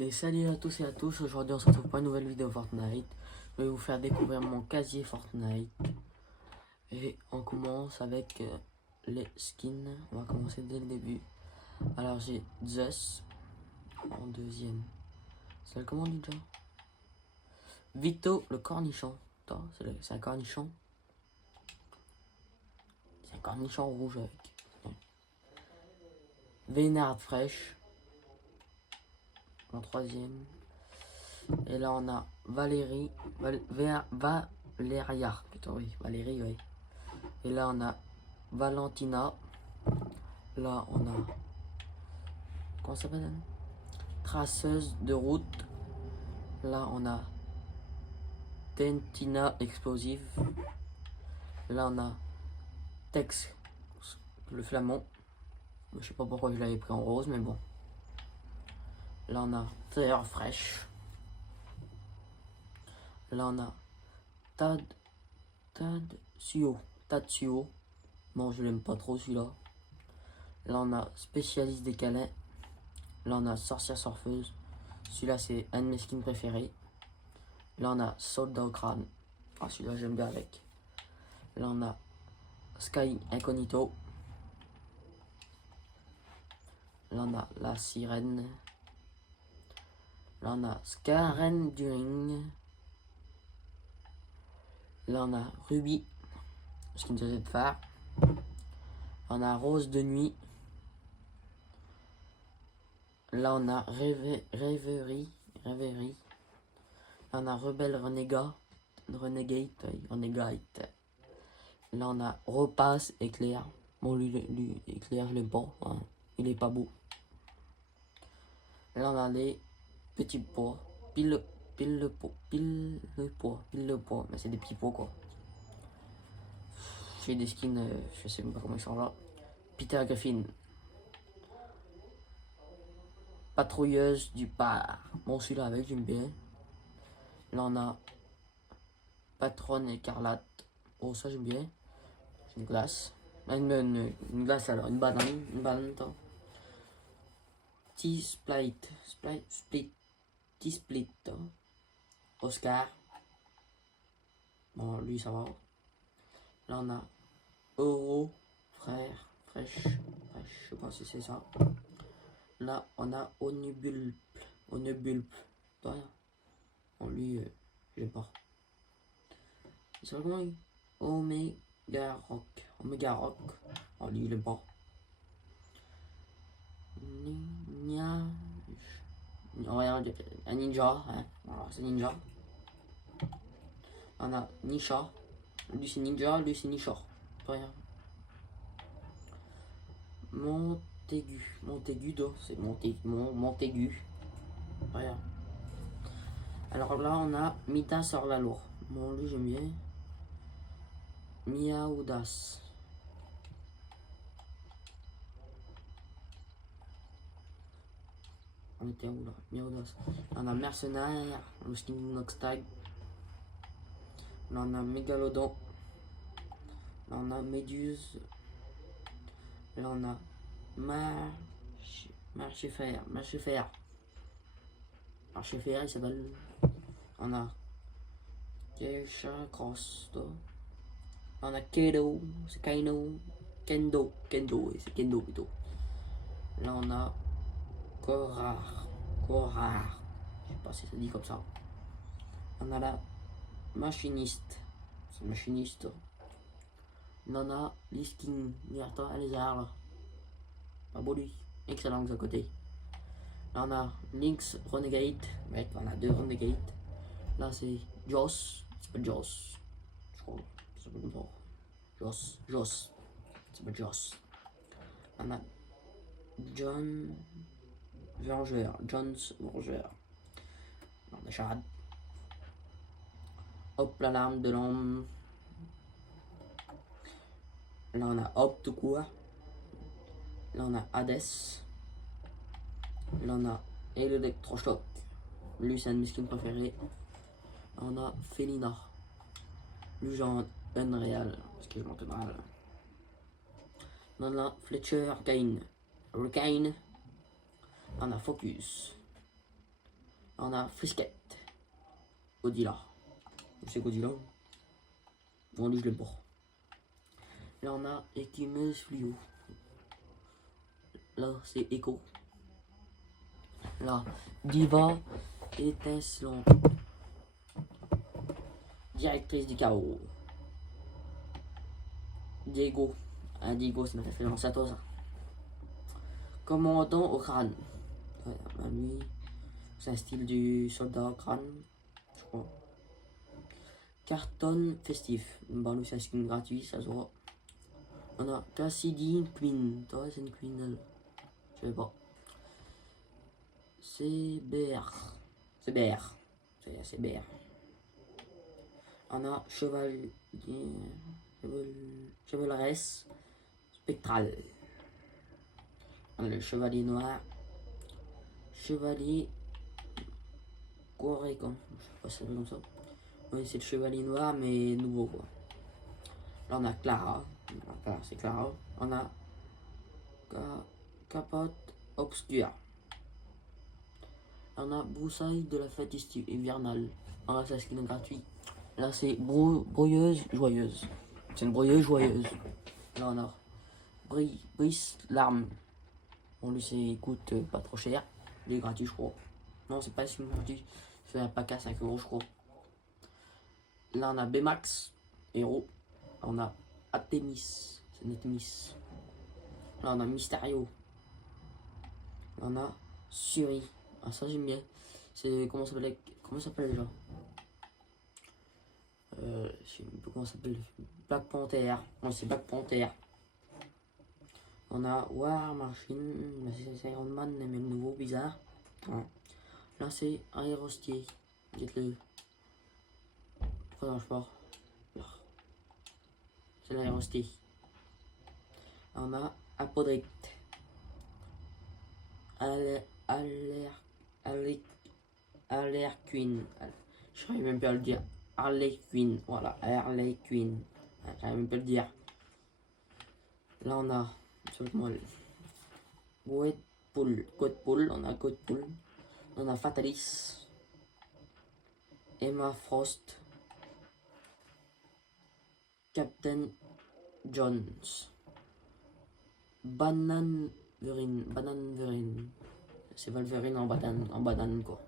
Et salut à tous et à tous, aujourd'hui on se retrouve pour une nouvelle vidéo Fortnite. Je vais vous faire découvrir mon casier Fortnite. Et on commence avec les skins, on va commencer dès le début. Alors j'ai Zeus en deuxième. C'est comment on dit déjà? Vito le cornichon. Attends, c'est un cornichon. C'est un cornichon rouge avec. Vénard fraîche en troisième. Et là on a Valérie, Valéria, plutôt oui, Valérie, oui. Et là on a Valentina. Là on a, comment ça s'appelle? Traceuse de route. Là on a Tentina explosive. Là on a Tex le flamand. Je sais pas pourquoi je l'avais pris en rose, mais bon. Là on a Terre fraîche. Là on a Tatsuo. Non, je l'aime pas trop celui-là. Là on a spécialiste des câlins. Là on a sorcière surfeuse. Celui-là c'est un de mes skins préférés. Là on a soldat au crâne. Ah, celui-là j'aime bien avec. Là on a Sky Incognito. Là on a la sirène. Là on a Skaren du ring. Là on a Ruby, skin de phare. On a Rose de nuit. Là on a Rêverie. Là on a Rebelle Renegade. Là on a Repasse Éclair. Bon lui Éclair je l'aime pas, hein. Il est pas beau. Là on a les petits pois. Pile le pois. Mais c'est des petits pois quoi. J'ai des skins, je sais même pas comment ils sont là. Peter Griffin. Patrouilleuse du Par. Bon celui-là avec j'aime bien. Là on a Patronne écarlate. Oh ça j'aime bien. Une glace. Une glace alors, une banane. T-Split. T-Split. Oscar. Bon lui ça va. Là on a Euro. Fraîche. Je sais pas si c'est ça. Là on a Onubulp. Rien. Bon lui j'aime pas. C'est vrai comment il... Omega Rock. Oh lui il aime pas. Un ninja, hein. Voilà, c'est ninja. On a Nisha. Lui c'est ninja, lui c'est Nisha. Rien. Montaigu, c'est Montaigu. Rien. Alors là on a Mita sort la lourde. Bon lui j'aime bien. Miaoudas. On était où là? Miaoudas. On a Mercenaire, le skin Noxtag. Là on a Mégalodon. Là on a Méduse. Là on a Marchefer, il s'appelle. On a Keisha Cross. On a Kendo, c'est Kendo, oui, c'est Kendo plutôt. Là on a Korar, je sais pas si ça dit comme ça. On a la machiniste, c'est machiniste. Là on a Liskin, Nierta, Lézard là. Pas beau lui, excellent de ce côté. Là on a Lynx Renegade, ouais, on a deux Renegade. Là c'est Joss, c'est pas Joss, je crois, c'est pas comme ça. Joss, c'est pas Joss. On a John's Vengeur. On a Chad. Hop, l'alarme de l'homme. Là on a Hop tout court. Là on a Hades. Là on a Electrochoc. Lui c'est un de mes skins préférés. Là on a Felina. Lui genre Unreal. Parce que je monte mal. Là on a Fletcher Kane. Hurricane. On a Focus. On a Frisket. Godzilla. C'est Godzilla. Bon, lui, je l'aime pas. Là, on a Écumeuse Fluo. Là, c'est Echo. Là, Diva étincelante. Directrice du chaos. Diego. Ah, Diego, c'est une référence à toi, ça. Commandant au crâne. Ouais, bah, lui, c'est un style du soldat au crâne, je crois. Carton festif. Bah, lui, c'est un skin gratuit, ça se voit. On a Cassidy Queen. Toi, c'est une queen, elle. Je sais pas. C'est BR. C'est BR. C'est BR. On a Chevaleresse Spectral. On a le Chevalier Noir. Chevalier Correcon. Je sais pas si c'est comme ça. Oui, c'est le Chevalier Noir, mais nouveau, quoi. Là, on a Clara. Voilà, c'est Clara. On a Capote Obscure. On a Broussaille de la fête hivernale. On a sa skin gratuit. Là, c'est Brouilleuse Joyeuse. C'est une brouilleuse joyeuse. Là, on a Brice Larme. Bon, lui, c'est coûte pas trop cher. Il est gratuit, je crois. Non, c'est pas si gratuit. C'est un pack à 5 euros, je crois. Là, on a Bmax, Héros. Là, on a Artemis. C'est une Artemis. Là, on a Mysterio. Là, on a Suri. Ah, ça, j'aime bien. C'est. Comment ça s'appelle déjà? Je sais pas comment ça s'appelle. Black Panther. Ouais, c'est Black Panther. On a War Machine. C'est Iron Man, mais le nouveau, bizarre. Ouais. Là, c'est Aérostier. Dites-le. Pourquoi ça marche pas? C'est l'aérostier. On a Apodric. Harley Quinn. Je n'arrive même pas à le dire. Harley Quinn. Voilà, Harley Quinn. J'arrive même pas à le dire. Là, on a. Godpool. On a Godpool. On a Fatalis. Emma Frost. Captain Jones. Banane Verine. C'est Wolverine en banane quoi.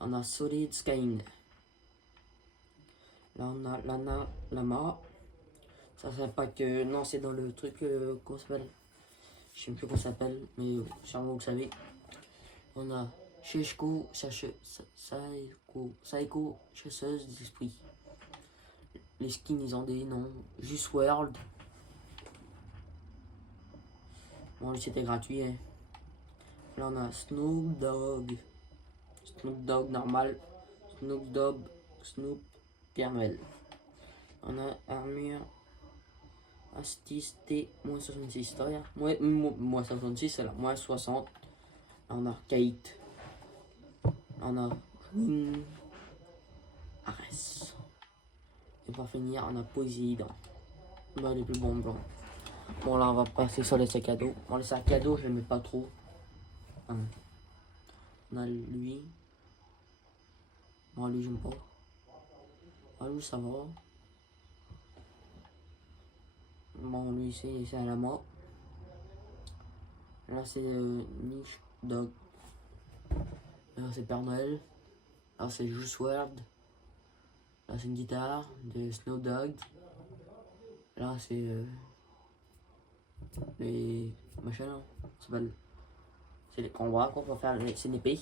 On a Solid Skyne. Là on a Lana Lama. Ça serait pas que. Non, c'est dans le truc. Comment ça s'appelle? Je sais plus comment ça s'appelle, mais sûrement vous le savez. On a Sheshko Saiko, chasseuse d'esprit. Les skins ils ont des noms. Just World. Bon, lui c'était gratuit. Hein. Là on a Snoop Dogg normal. Snoop Pierre Noël. On a armure Astis T-66. Moins 66, c'est là. Moins 60. Là on a Kate. Là on a Queen Ares. Et pour finir, on a Poséidon. Bah, les plus bons blancs. Bon, là, on va passer sur les sacs à dos. Bon, les sacs à dos, je les mets pas trop. On a lui. Bon, lui, j'aime pas. Ah, lui, ça va. Bon, lui, c'est à la mort. Là, c'est Niche Dog. Là, c'est Père Noël. Là, c'est Juice WRLD. Là, c'est une guitare de Snoop Dogg. Là, c'est les machins, là. C'est les combats, quoi, pour faire c'est une épée.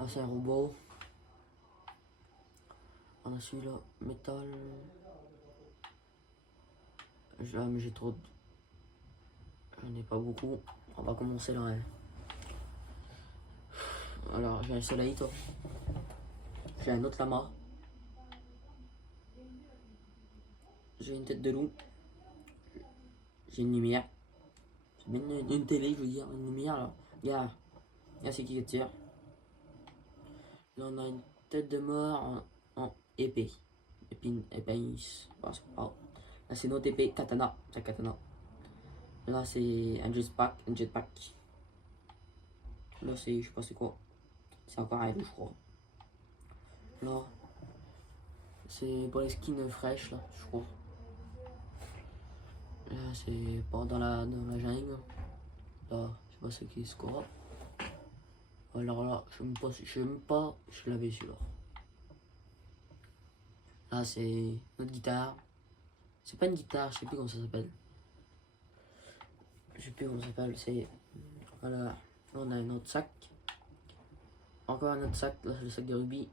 Là, c'est un robot. On a celui-là, métal. Mais j'ai trop de. J'en ai pas beaucoup. On va commencer là. Hein. Alors, j'ai un soleil, toi. J'ai un autre lama. J'ai une tête de loup. J'ai une lumière. C'est bien une télé, je veux dire. Une lumière, là. Regarde. Regarde, c'est qui tire. Là, on a une tête de mort en épée. Épée. Oh. Là, c'est notre épée. Katana. C'est katana. Là, c'est un jetpack. Là, c'est, je sais pas c'est quoi. C'est encore elle, je crois. Là, c'est pour les skins fraîches, là, je crois. Là, c'est pas dans la jungle. Là, je sais pas ce qui se quoi. Alors là, je sais même pas, je l'avais celui-là. Là, c'est notre guitare. C'est pas une guitare, je sais plus comment ça s'appelle. Je sais plus comment ça s'appelle, c'est... Voilà, là, on a un autre sac. Encore un autre sac, là c'est le sac de rugby.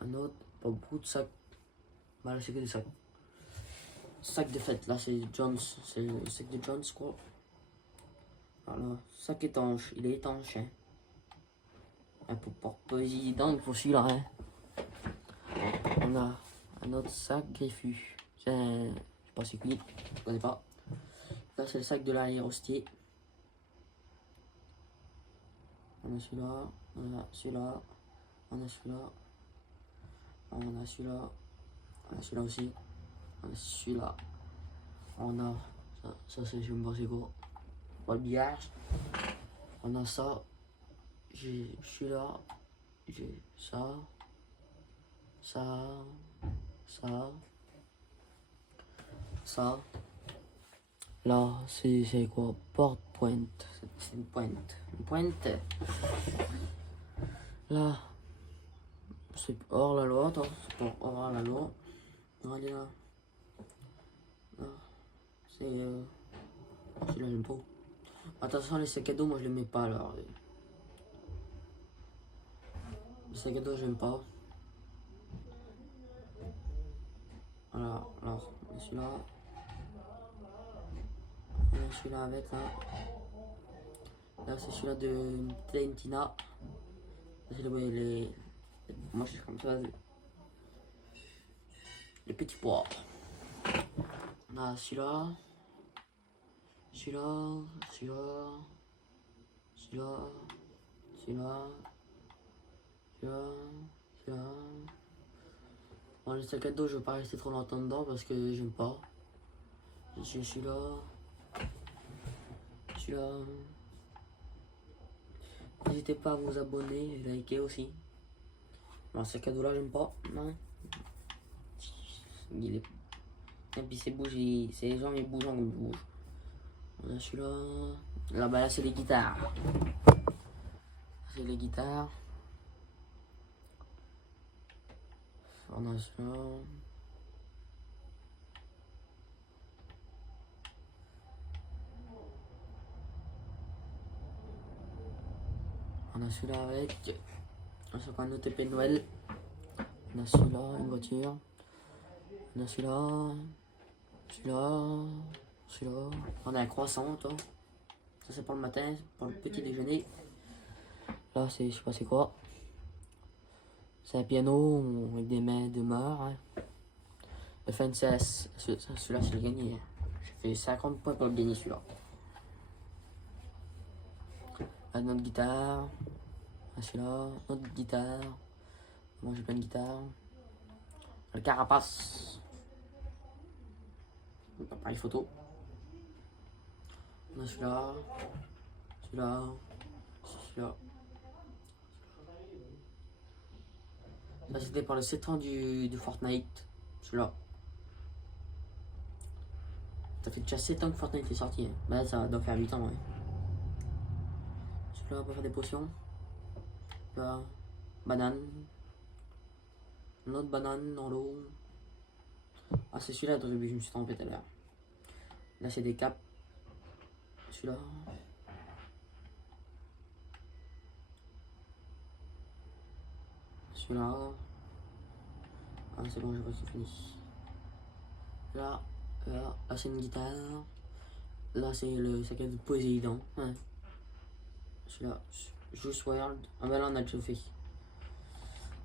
Un autre, pas beaucoup de sacs. Bah là c'est que des sacs. Sac de fête, là c'est Jones, c'est le sac de Jones quoi. Voilà, sac étanche, il est étanche. Hein. Pas évident pour celui-là. Hein. On a un autre sac griffu. C'est un... Je sais pas c'est qui, je connais pas. Là c'est le sac de l'aérostier. On a celui-là, on a celui-là, on a celui-là, on a celui-là, on a celui-là aussi, on a celui-là, on a ça c'est je me sais pas c'est quoi, pas le billard, on a ça, j'ai celui-là, j'ai ça, ça, ça, ça, là c'est quoi, porte-pointe, c'est une pointe, là. C'est hors la loi, attends, c'est pas hors la loi. Non, il est là. Non, c'est. Celui-là, j'aime pas. Attention, les sacs à dos, moi je les mets pas alors. Les sacs à dos, j'aime pas. Voilà, alors, celui-là. Celui-là avec là. Là, c'est celui-là de Talentina. C'est les. Moi, je suis comme ça. Les petits pois. On a celui-là. Celui-là. Celui-là. Celui-là. Celui-là. Celui-là. Celui-là. Bon, les sacs à dos, je vais pas rester trop longtemps dedans parce que j'aime pas. J'ai celui-là. Celui-là. N'hésitez pas à vous abonner et liker aussi. Bon, ce cadeau-là, j'aime pas. Non. Il est... Et puis c'est bougé, c'est les gens ils bougent comme je bouge. On a celui-là. Là, bah là, c'est les guitares. C'est les guitares. On a celui-là. On a celui-là avec. On a un autre épée de Noël. On a celui-là, une voiture. On a celui-là. Celui-là. Celui-là. On a un croissant, toi. Ça c'est pour le matin, pour le petit déjeuner. Là c'est, je sais pas c'est quoi. C'est un piano avec des mains de mort. Hein. Le FNCS, celui-là c'est le gagné. Hein. J'ai fait 50 points pour le gagner celui-là. Là, notre guitare. Là, celui-là, notre guitare. Moi j'ai plein de guitare. Le carapace. L'appareil photo. On a celui-là. Celui-là. Celui-là. Ça c'était pour le 7 ans du Fortnite. Celui-là. Ça fait déjà 7 ans que Fortnite est sorti. Hein. Bah ça doit faire 8 ans. Ouais. Celui-là pour faire des potions. Là. Banane. Une autre banane dans l'eau. Ah c'est celui-là de rugby, je me suis trompé tout à l'heure. Là c'est des capes. Celui-là. Celui-là. Ah c'est bon, je crois que c'est fini. Là, là c'est une guitare. Là c'est le sac à dos de Poséidon. Ouais. Celui-là, Juice World. Ah ben là on a déjà fait.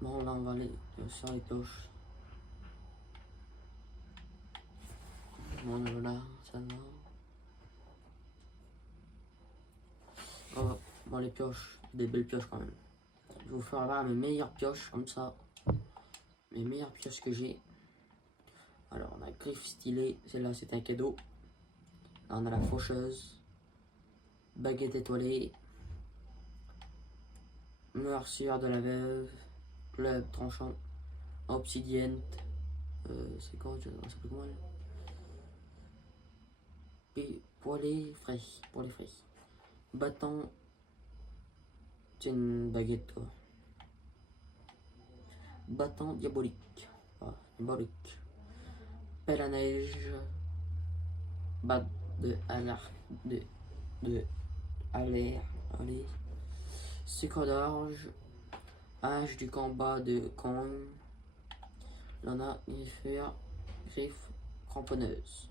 Bon là on va aller sur les cloches. Bon là, celle-là. Oh, bon les pioches, des belles pioches quand même. Je vais vous faire voir mes meilleures pioches comme ça. Mes meilleures pioches que j'ai. Alors on a griffe stylée, celle-là c'est un cadeau. Là on a la faucheuse. Baguette étoilée. Mercière de la Veuve, Club Tranchant, Obsidienne, c'est quoi, ça s'appelle comment là? Et pour les frais, Bâton, c'est une baguette quoi. Bâton diabolique, ah, diabolique. Pelle à neige, batte de alerte, de alerte, allez. Sucre d'orge, âge du combat de Kong, Lana, griffure, griffe, cramponneuse.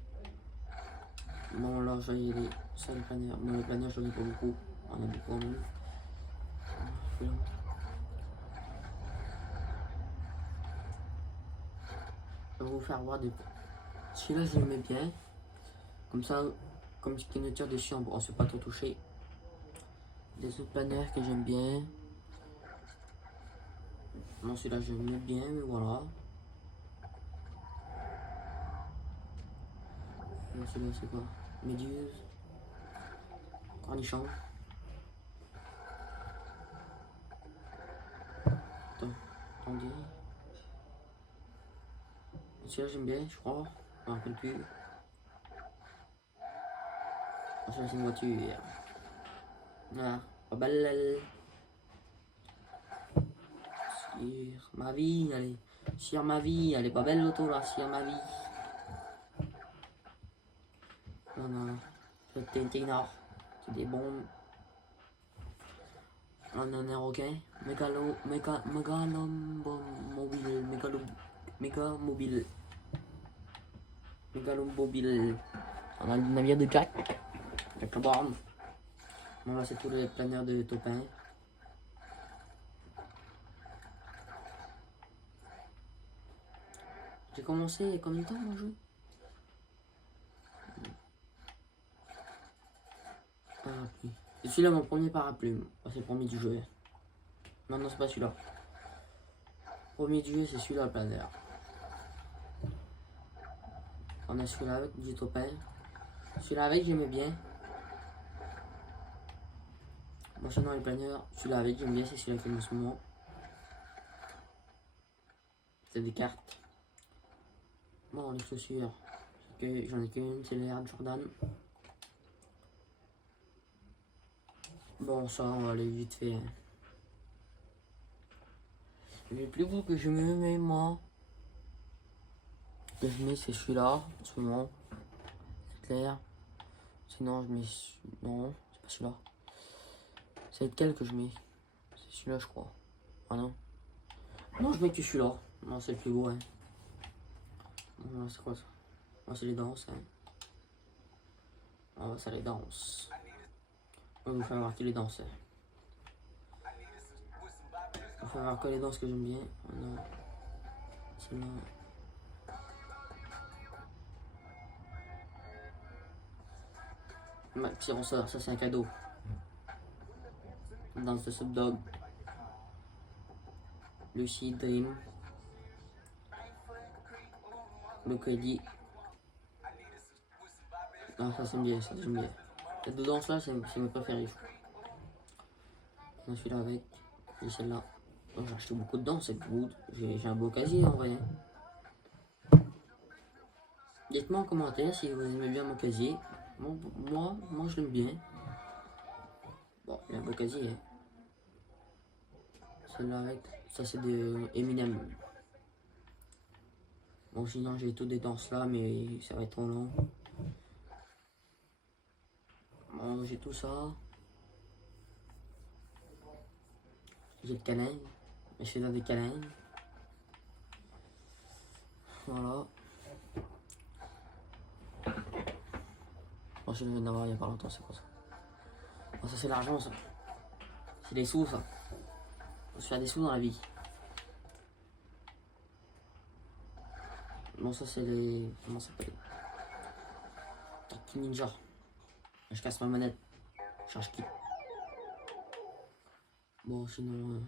Bon, là, j'ai les seuls planeurs. Bon, les planeurs, j'en ai pas beaucoup. On a beaucoup en même. Je vais vous faire voir des. Celui-là, je l'aimais bien. Comme ça, comme ce qui nous tire dessus, on ne se fait pas trop toucher. Des autres planeurs que j'aime bien. Non, celui-là, je l'aimais bien, mais voilà. Celui-là, c'est quoi? Méduse. Cornichon. Attendez. Celui-là, j'aime bien, je crois. Je me rappelle plus. Celui-là, c'est une voiture. Ah, pas belle. Sur ma vie, allez. Sur ma vie, elle est pas belle l'auto là, sur ma vie. Non, non, c'est Tintinor. C'est des bombes. On a un requin. Mégalomobile. On a le navire de Jack. Jack Born. Bon là c'est tous les planeurs de Topin. J'ai commencé combien de temps mon jeu? Parapluie. C'est celui-là mon premier parapluie. C'est le premier du jeu. Non, non, c'est pas celui-là. Premier du jeu, c'est celui-là le planeur. On a celui-là avec du Topin. Celui-là avec, j'aimais bien. Moi, sinon, les planeurs, celui-là avec, j'aime bien, c'est celui-là qui est en ce moment. C'est des cartes. Bon, les chaussures, j'en ai qu'une, c'est les Air Jordan. Bon, ça, on va aller vite fait. Le plus beau que je me mets, moi, que je mets, c'est celui-là, en ce moment. C'est clair. Sinon, je mets. Non, c'est pas celui-là. C'est lequel que je mets? C'est celui-là, je crois. Ah non. Non, je mets que celui-là. Non, c'est le plus beau, hein. Bon, c'est quoi ça? Moi, c'est les danses, hein. Ah, c'est les danses. On va vous faire remarquer les danses. On va faire remarquer les danses que j'aime bien. On a celle-là. Maxi Ronseur, ça c'est un cadeau. Danse de Subdog. Lucy Dream. Le crédit. Non, ça j'aime bien, ça j'aime bien. Les deux danses là, c'est mes préférés. On a celui-là avec. Et celle-là. Oh, j'ai acheté beaucoup de danses, c'est good. J'ai un beau casier en vrai. Dites-moi en commentaire si vous aimez bien mon casier. Moi je l'aime bien. Bon, il y a un beau casier. Hein. Celle-là avec. Ça c'est de Eminem. Bon, sinon j'ai tout des danses là, mais ça va être trop long. Bon, j'ai tout ça. J'ai le câlin. Je fais dans des câlins. Voilà. Bon, je viens d'avoir il y a pas longtemps, c'est quoi ça? Bon, ça c'est l'argent ça. C'est des sous ça. On se fait des sous dans la vie. Bon, ça c'est les. Comment ça s'appelle? Tortue Ninja. Je casse ma manette. Charge kit. Bon, sinon.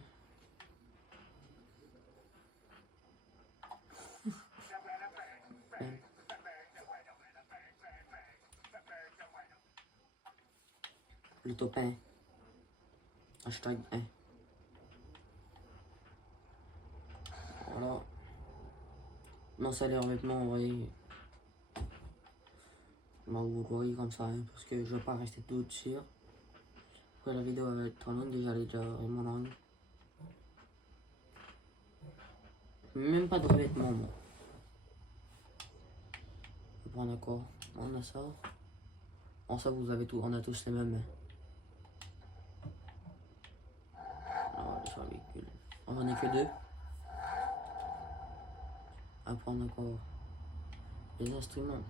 Le top 1. Hashtag 1. Voilà. M'installer en vêtements, en vrai. Bah, vous voyez comme ça, hein, parce que je vais pas rester tout dessus. Après, la vidéo va être trop longue, déjà, elle est déjà vraiment longue. Même pas de revêtement, moi. Bon, d'accord. On a ça. Bon, ça, vous avez tout. On a tous les mêmes. Alors, sur le véhicule. On en est que deux. Après, on a encore les instruments.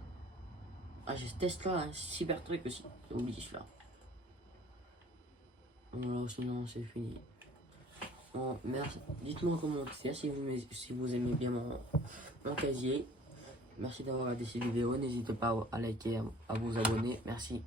Ah, j'ai ce test là, un cyber truc aussi. J'ai oublié celui-là. Voilà, sinon, c'est fini. Bon, merci. Dites-moi en commentaire si vous aimez bien mon casier. Merci d'avoir regardé cette vidéo. N'hésitez pas à liker, à vous abonner. Merci.